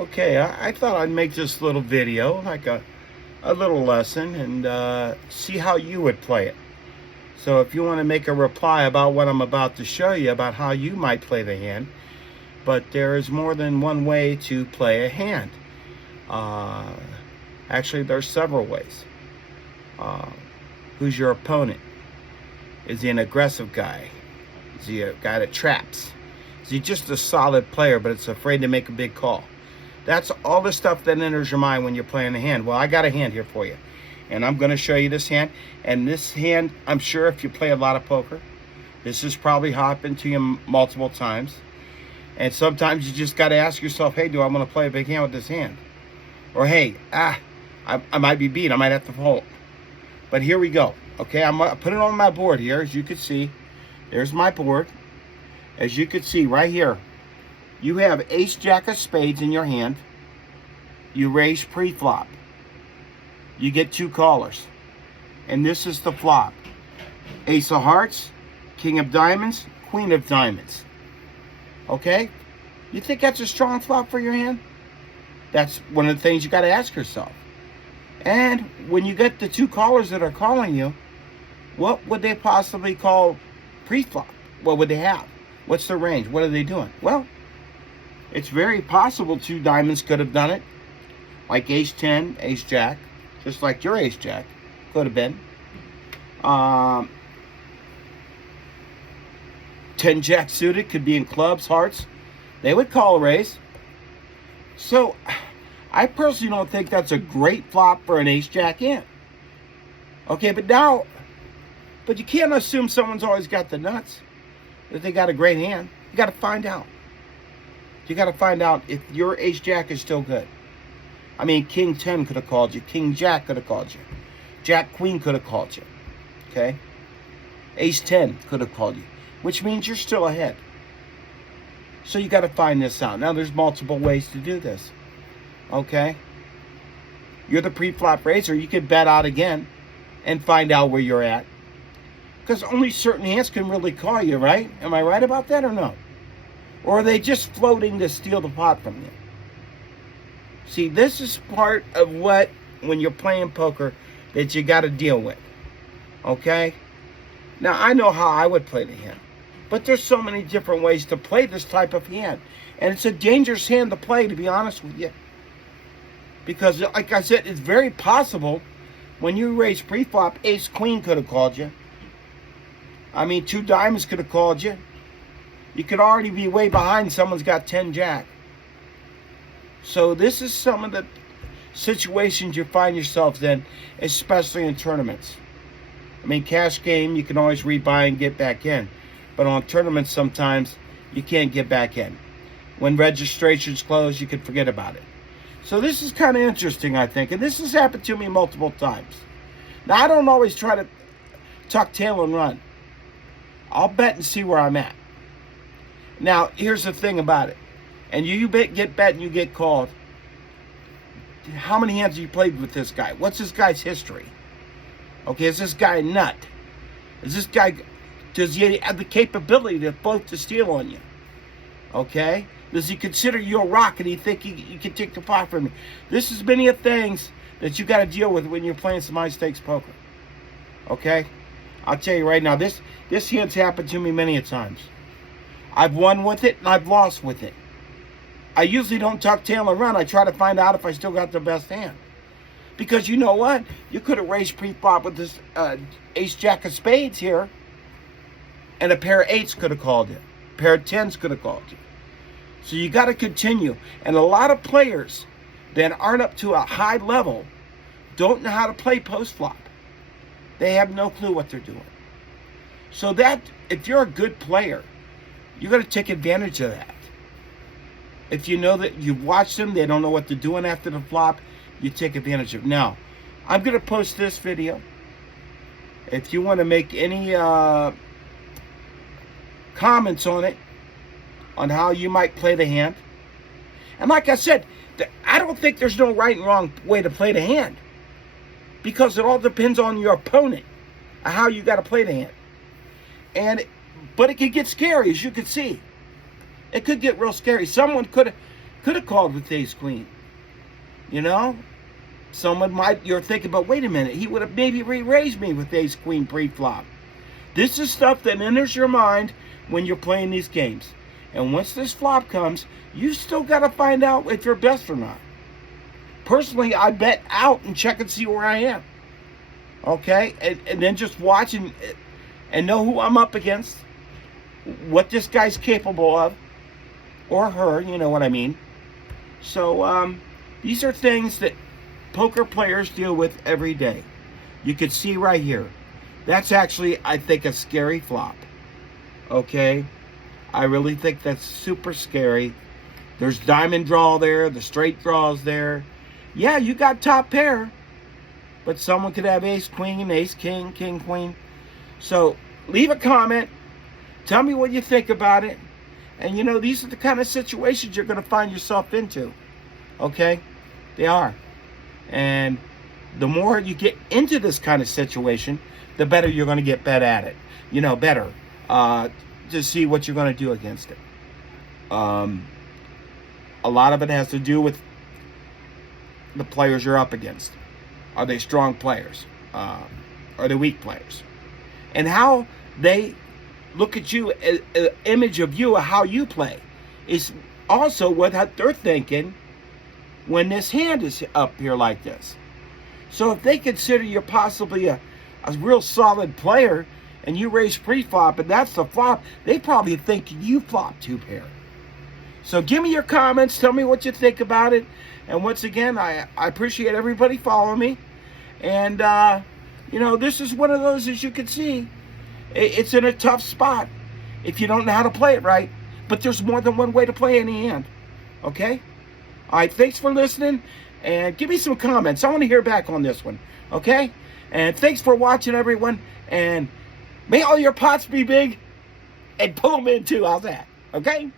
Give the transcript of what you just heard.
Okay, I thought I'd make this little video, like a little lesson, and see how you would play it. So if you want to make a reply about what I'm about to show you about how you might play the hand, but there is more than one way to play a hand. Uh, Actually, there's several ways. Uh, who's your opponent? Is he an aggressive guy? Is he a guy that traps? Is he just a solid player but it's afraid to make a big call? That's all the stuff that enters your mind when you're playing the hand. Well, I got a hand here for you. And I'm going to show you this hand. And this hand, I'm sure if you play a lot of poker, this has probably happened to you multiple times. And sometimes you just got to ask yourself, hey, do I want to play a big hand with this hand? Or, hey, I might be beat. I might have to fold. But here we go. Okay, I'm going to put it on my board here. As you can see, there's my board. As you can see right here, you have ace jack of spades in your hand. You raise pre-flop. You get two callers. And this is the flop. Ace of hearts, king of diamonds, queen of diamonds. Okay? You think that's a strong flop for your hand? That's one of the things you got to ask yourself. And when you get the two callers that are calling you, what would they possibly call pre-flop? What would they have? What's their range? What are they doing? Well, it's very possible two diamonds could have done it. Like ace 10, ace jack. Just like your ace jack. Could have been. 10 jack suited could be in clubs, hearts. They would call a raise. So, I personally don't think that's a great flop for an ace jack in. Okay, but you can't assume someone's always got the nuts. That they got a great hand. You got to find out. You got to find out if your ace jack is still good. I mean, king 10 could have called you. King jack could have called you. Jack queen could have called you. Okay? Ace 10 could have called you. Which means you're still ahead. So you got to find this out. Now, there's multiple ways to do this. Okay? You're the pre-flop raiser. You could bet out again and find out where you're at. Because only certain hands can really call you, right? Am I right about that or no? Or are they just floating to steal the pot from you? See, this is part of what, when you're playing poker, that you got to deal with. Okay? Now, I know how I would play the hand. But there's so many different ways to play this type of hand. And it's a dangerous hand to play, to be honest with you. Because, like I said, it's very possible when you raise pre-flop, ace queen could have called you. I mean, two diamonds could have called you. You could already be way behind. Someone's got 10 jack. So this is some of the situations you find yourselves in, especially in tournaments. I mean, cash game, you can always rebuy and get back in. But on tournaments, sometimes you can't get back in. When registrations close, you can forget about it. So this is kind of interesting, I think. And this has happened to me multiple times. Now, I don't always try to tuck tail and run. I'll bet and see where I'm at. Now, here's the thing about it. And you get bet and you get called. How many hands have you played with this guy? What's this guy's history? Okay, is this guy a nut? Is this guy, does he have the capability to float the steal on you? Okay? Does he consider you a rock and he think he can take the pot from you? This is many of things that you got to deal with when you're playing some high stakes poker. Okay? I'll tell you right now, this hand's happened to me many a times. I've won with it and I've lost with it. I usually don't tuck tail and run. I try to find out if I still got the best hand. Because you know what? You could have raised pre-flop with this ace jack of spades here. And a pair of eights could have called you. A pair of tens could have called you. So you got to continue. And a lot of players that aren't up to a high level don't know how to play post-flop. They have no clue what they're doing. So that, if you're a good player, you got to take advantage of that. If you know that you've watched them, they don't know what they're doing after the flop, you take advantage of it. Now, I'm going to post this video. If you want to make any comments on it, on how you might play the hand. And like I said, I don't think there's no right and wrong way to play the hand. Because it all depends on your opponent, how you got to play the hand. But it could get scary, as you can see. It could get real scary. Someone could Could have called with ace queen. You know? You're thinking, but wait a minute, he would have maybe re-raised me with ace queen pre-flop. This is stuff that enters your mind when you're playing these games. And once this flop comes, you still got to find out if you're best or not. Personally, I bet out and check and see where I am. Okay? And then just watch and know who I'm up against, what this guy's capable of, or her, you know what I mean. So these are things that poker players deal with every day. You can see right here. That's actually, I think, a scary flop. Okay? I really think that's super scary. There's diamond draw there. The straight draw's there. Yeah, you got top pair. But someone could have ace queen, ace king, king queen. So leave a comment. Tell me what you think about it. And you know, these are the kind of situations you're going to find yourself into. Okay? They are. And the more you get into this kind of situation, the better you're going to get bet at it. You know, better. To see what you're going to do against it. A lot of it has to do with the players you're up against. Are they strong players? Are they weak players? And how they look at you, an image of you, of how you play, is also what they're thinking when this hand is up here like this. So if they consider you possibly a real solid player, and you raise pre-flop, and that's the flop, they probably think you flop two pair. So give me your comments. Tell me what you think about it. And once again, I appreciate everybody following me. And, you know, this is one of those, as you can see, it's in a tough spot if you don't know how to play it right. But there's more than one way to play any hand. Okay? All right, thanks for listening. And give me some comments. I want to hear back on this one. Okay? And thanks for watching, everyone. And may all your pots be big, and pull them in too. How's that? Okay?